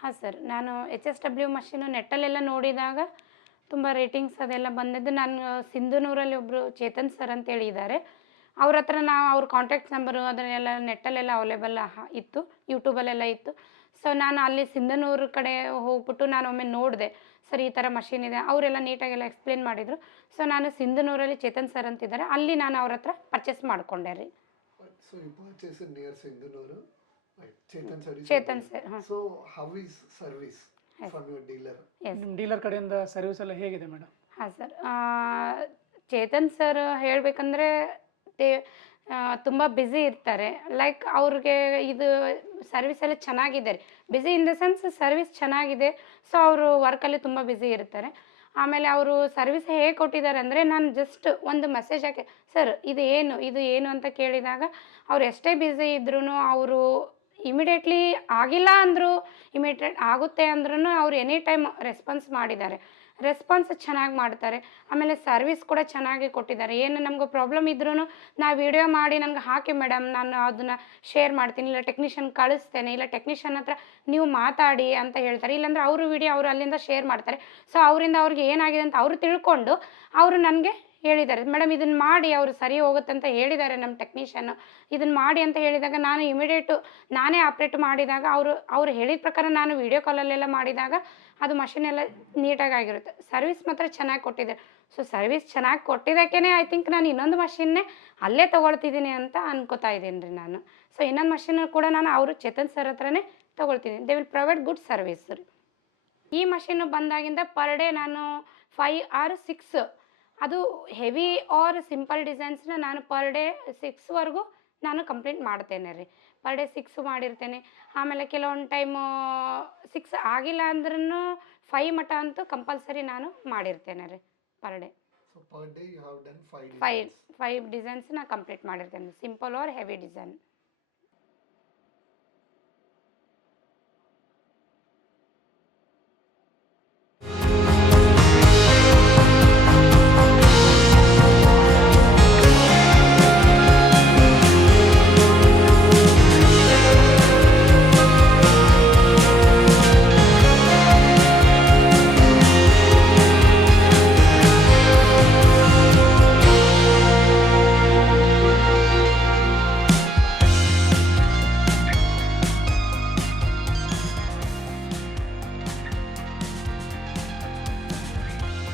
ಹಾಂ ಸರ್. ನಾನು H S W machine ನೆಟ್ಟಲ್ಲೆಲ್ಲ ನೋಡಿದಾಗ ತುಂಬ ರೇಟಿಂಗ್ಸ್ ಅದೆಲ್ಲ ಬಂದಿದ್ದು. ನಾನು ಸಿಂಧನೂರಲ್ಲಿ ಒಬ್ಬರು ಚೇತನ್ ಸರ್ ಅಂತೇಳಿ ಇದ್ದಾರೆ. ಅವ್ರ ಹತ್ರ ನಾವು ಅವ್ರ ಕಾಂಟ್ಯಾಕ್ಟ್ ನಂಬರು ಅದನ್ನೆಲ್ಲ ನೆಟ್ಟಲ್ಲೆಲ್ಲ ಅವೈಲೇಬಲ್ ಇತ್ತು, ಯೂಟ್ಯೂಬಲ್ಲೆಲ್ಲ ಇತ್ತು. ಸೊ ನಾನು ಅಲ್ಲಿ ಸಿಂಧನೂರು ಕಡೆ ಹೋಗ್ಬಿಟ್ಟು ನಾನು ಒಮ್ಮೆ ನೋಡಿದೆ. ಸರ್ ಈ ಥರ ಮಷೀನ್ ಇದೆ. ಅವರೆಲ್ಲ ನೀಟಾಗೆಲ್ಲ ಎಕ್ಸ್‌ಪ್ಲೇನ್ ಮಾಡಿದರು. ಸೊ ನಾನು ಸಿಂಧನೂರಲ್ಲಿ ಚೇತನ್ ಸರ್ ಅಂತಿದ್ದಾರೆ, ಅಲ್ಲಿ ನಾನು ಅವ್ರ ಹತ್ರ ಪರ್ಚೇಸ್ ಮಾಡಿಕೊಂಡೆ ರೀ. So you purchased near Sindhunuru, right? Chetan sir is your Chetan dealer. Sir ಹಾಂ. So how is service from your dealer? Yes. ನಿಮ್ಮ ಡೀಲರ್ ಕಡೆಯಿಂದ ಸರ್ವಿಸ್ ಎಲ್ಲ ಹೇಗಿದೆ ಮೇಡಮ್? ಹಾಂ ಸರ್. ಚೇತನ್ ಸರ್ ಹೇಳಬೇಕಂದ್ರೆ ದೇ ತುಂಬ ಬ್ಯುಸಿ ಇರ್ತಾರೆ. ಲೈಕ್ ಅವ್ರಿಗೆ ಇದು ಸರ್ವಿಸ್ ಎಲ್ಲ ಚೆನ್ನಾಗಿದೆ ರೀ. Busy in the sense service ಚೆನ್ನಾಗಿದೆ. ಸೊ ಅವರು ವರ್ಕಲ್ಲಿ ತುಂಬ ಬ್ಯುಸಿ ಇರ್ತಾರೆ. ಆಮೇಲೆ ಅವರು ಸರ್ವಿಸ್ ಹೇಗೆ ಕೊಟ್ಟಿದ್ದಾರೆ ಅಂದರೆ, ನಾನು ಜಸ್ಟ್ ಒಂದು ಮೆಸೇಜ್ ಹಾಕಿ ಸರ್ ಇದು ಏನು ಇದು ಏನು ಅಂತ ಕೇಳಿದಾಗ ಅವ್ರು ಎಷ್ಟೇ ಬ್ಯುಸಿ ಇದ್ರೂ ಅವರು ಇಮಿಡಿಯೇಟ್ಲಿ ಆಗಿಲ್ಲ ಅಂದರೂ ಇಮಿಡಿಯೇಟ್ ಆಗುತ್ತೆ ಅಂದ್ರೂ ಅವ್ರು ಎನಿ ಟೈಮ್ ರೆಸ್ಪಾನ್ಸ್ ಮಾಡಿದ್ದಾರೆ. ರೆಸ್ಪಾನ್ಸ್ ಚೆನ್ನಾಗಿ ಮಾಡ್ತಾರೆ. ಆಮೇಲೆ ಸರ್ವಿಸ್ ಕೂಡ ಚೆನ್ನಾಗಿ ಕೊಟ್ಟಿದ್ದಾರೆ. ಏನು ನಮ್ಗೆ ಪ್ರಾಬ್ಲಮ್ ಇದ್ರೂ ನಾವು ವಿಡಿಯೋ ಮಾಡಿ ನನಗೆ ಹಾಕಿ ಮೇಡಮ್, ನಾನು ಅದನ್ನು ಶೇರ್ ಮಾಡ್ತೀನಿ, ಇಲ್ಲ ಟೆಕ್ನಿಷಿಯನ್ ಕಳಿಸ್ತೇನೆ, ಇಲ್ಲ ಟೆಕ್ನಿಷಿಯನ್ ಹತ್ರ ನೀವು ಮಾತಾಡಿ ಅಂತ ಹೇಳ್ತಾರೆ. ಇಲ್ಲಾಂದ್ರೆ ಅವರು ವಿಡಿಯೋ ಅವರು ಅಲ್ಲಿಂದ ಶೇರ್ ಮಾಡ್ತಾರೆ. ಸೊ ಅವರಿಂದ ಅವ್ರಿಗೆ ಏನಾಗಿದೆ ಅಂತ ಅವರು ತಿಳ್ಕೊಂಡು ಅವರು ನನಗೆ ಹೇಳಿದ್ದಾರೆ, ಮೇಡಮ್ ಇದನ್ನು ಮಾಡಿ, ಅವರು ಸರಿ ಹೋಗುತ್ತೆ ಅಂತ ಹೇಳಿದ್ದಾರೆ ನಮ್ಮ ಟೆಕ್ನಿಷಿಯನ್ನು, ಇದನ್ನು ಮಾಡಿ ಅಂತ ಹೇಳಿದಾಗ ನಾನು ಇಮಿಡಿಯೇಟು ನಾನೇ ಆಪ್ರೇಟ್ ಮಾಡಿದಾಗ ಅವರು ಹೇಳಿದ ಪ್ರಕಾರ ನಾನು ವೀಡಿಯೋ ಕಾಲಲ್ಲೆಲ್ಲ ಮಾಡಿದಾಗ ಅದು ಮಷಿನೆಲ್ಲ ನೀಟಾಗಿ ಆಗಿರುತ್ತೆ. ಸರ್ವಿಸ್ ಮಾತ್ರ ಚೆನ್ನಾಗಿ ಕೊಟ್ಟಿದ್ದಾರೆ. ಸೊ ಸರ್ವಿಸ್ ಚೆನ್ನಾಗಿ ಕೊಟ್ಟಿದ್ದಕ್ಕೇ ಐ ಥಿಂಕ್ ನಾನು ಇನ್ನೊಂದು ಮಷಿನ್ನೇ ಅಲ್ಲೇ ತೊಗೊಳ್ತಿದ್ದೀನಿ ಅಂತ ಅನ್ಕೋತಾ ಇದ್ದೀನಿ ರೀ ನಾನು. ಸೊ ಇನ್ನೊಂದು ಮಷಿನ್ ಕೂಡ ನಾನು ಅವರು ಚೇತನ್ ಸರ್ ಹತ್ರನೇ ತೊಗೊಳ್ತಿದ್ದೀನಿ. They will provide good service ರೀ. ಈ ಮಷಿನ್ನು ಬಂದಾಗಿಂದ ಪರ್ ಡೇ ನಾನು 5 ಆರ್ 6 ಅದು ಹೆವಿ ಆರ್ ಸಿಂಪಲ್ ಡಿಸೈನ್ಸ್ನ ನಾನು ಪರ್ ಡೇ 6ವರೆಗೂ ನಾನು ಕಂಪ್ಲೀಟ್ ಮಾಡ್ತೇನೆ ರೀ. Per day 6 ಮಾಡಿರ್ತೇನೆ. ಆಮೇಲೆ ಕೆಲವೊಂದು ಟೈಮು 6 ಆಗಿಲ್ಲ ಅಂದ್ರೂ 5 ಮಟ ಅಂತೂ ಕಂಪಲ್ಸರಿ ನಾನು ಮಾಡಿರ್ತೇನೆ ರೀ per day. So per day you have done 5 5 designs. 5 designs ನಾನು ಕಂಪ್ಲೀಟ್ ಮಾಡಿರ್ತೇನೆ, ಸಿಂಪಲ್ ಆರ್ ಹೆವಿ ಡಿಸೈನ್.